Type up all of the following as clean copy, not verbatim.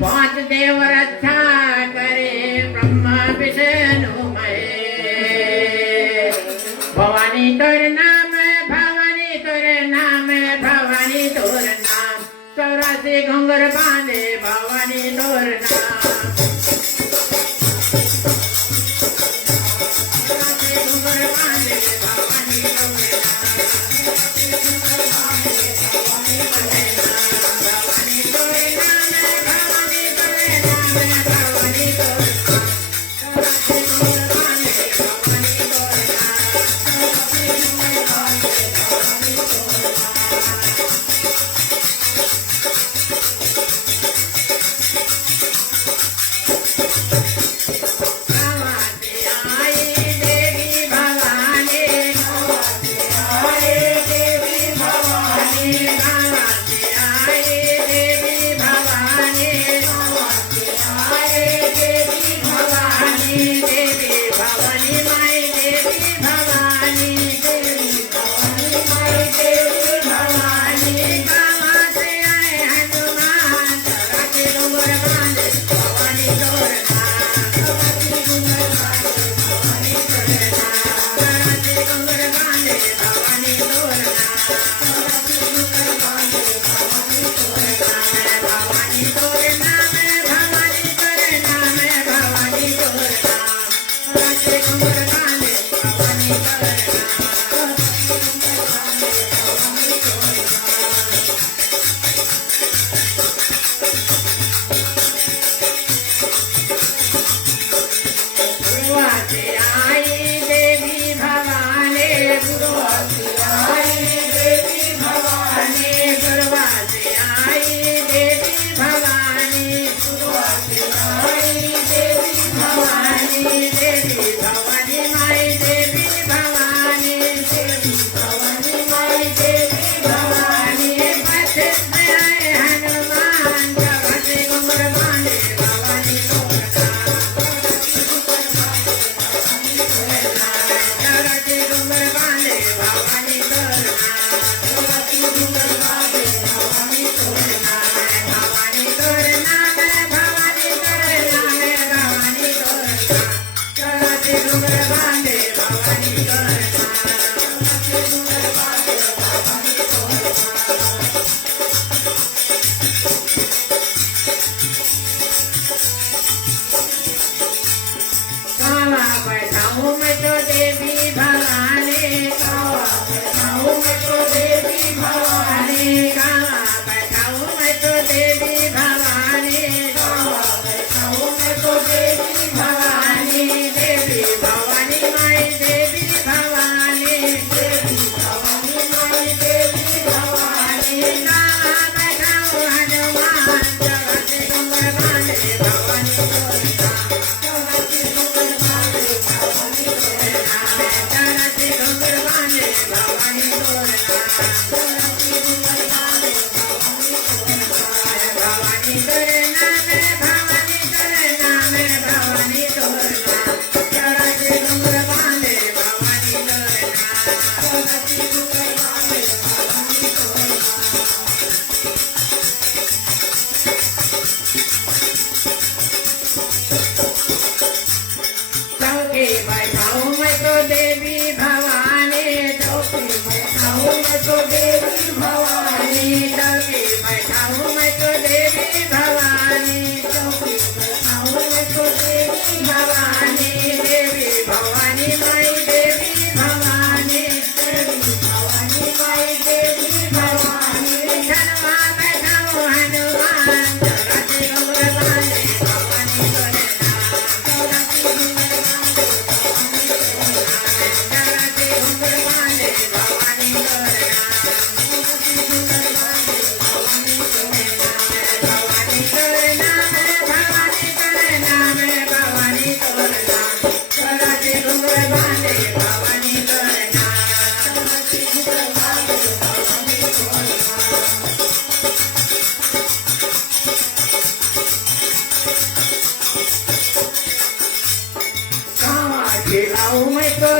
पांच देव रक्षा करे ब्रह्मा विष्णु महेश। भवानी तोर नाम, भवानी तोर नाम, भवानी तोर नाम। 84 घुंघर बांधे भवानी तोर नाम। 84 घुंघर बांधे भवानी तोर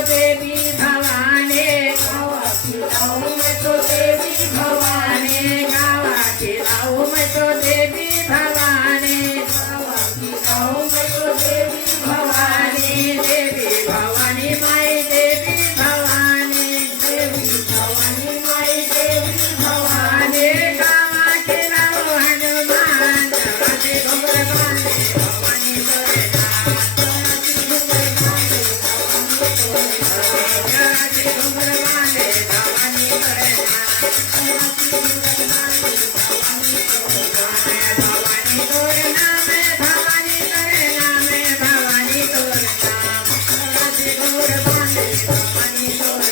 देवी भवानी गावा खिलाऊ मैं तो देवी भवानी गावा खिलाऊ मैं मैं तो देवी भवानी भवानी देवी भवानी माई देवी भवानी भवानी गावा खेलाओ हनुमान जगाचे घोंगड बांधे भवानी तोरे नाम जगाचे घोंगड बांधे भवानी तोरे भवानी तोरे नाम भवानी तोरे नाम भवानी तोरे नाम जगाचे घोंगड बांधे भवानी तोरे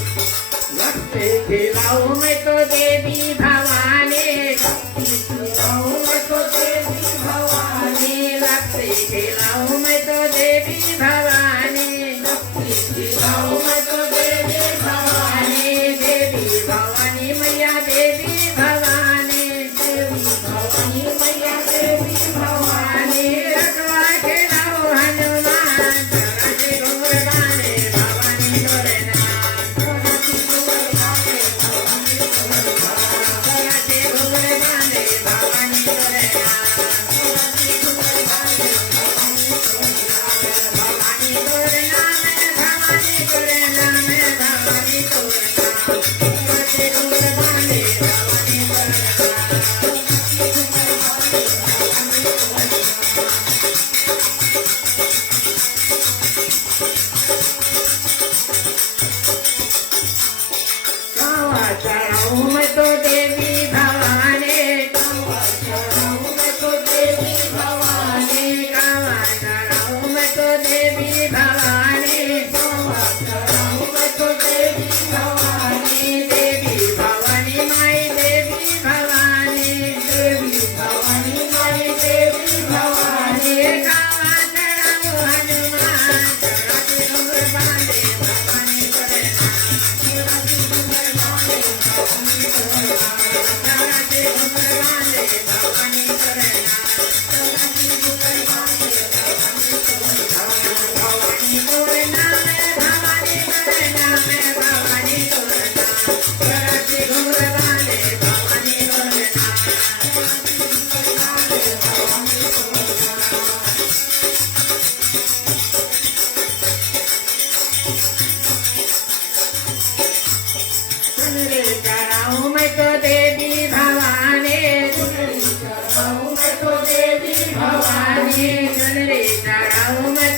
लक्ष्मी खिलाऊं मैं तो देवी भवानी लक्ष्मी खिलाऊं मैं तो देवी भवानी लक्ष्मी खिलाऊं मैं तो देवी भवानी लक्ष्मी खिलाऊं मैं तो देवी भवानी देवी भवानी मैया देवी भवानी मैया देवी भवानी रखवा खिलाओ हनुमान जगाचे घोंगड बांधे भवानी तोरे नाम जगाचे घोंगड बांधे भवानी तोरे नाम भवानी तोरे नाम भवानी तोरे नाम भवानी तोरे नाम जगाचे घोंगड बांधे भवानी तोरे कावा चढ़ाऊं मैं तो देवी भवानी कावा चढ़ाऊं मैं तो देवी भवानी कावा चढ़ाऊं मैं तो देवी भवानी कावा चढ़ाऊं मैं तो देवी भवानी देवी भवानी माई देवी भवानी माई देवी भवानी कावा चढ़ाऊं हनुमान जगाचे घोंगड बांधे भवानी तोरे नाम जगाचे घोंगड बांधे भवानी तोरे नाम भवानी तोरे नाम भवानी तोरे नाम भवानी तोरे नाम जगाचे घोंगड बांधे भवानी तोरे नाम चुनरी चढ़ाऊं मैं तो देवी भवानी चुनरी चढ़ाऊं मैं तो देवी भवानी चुनरी चढ़ाऊं मैं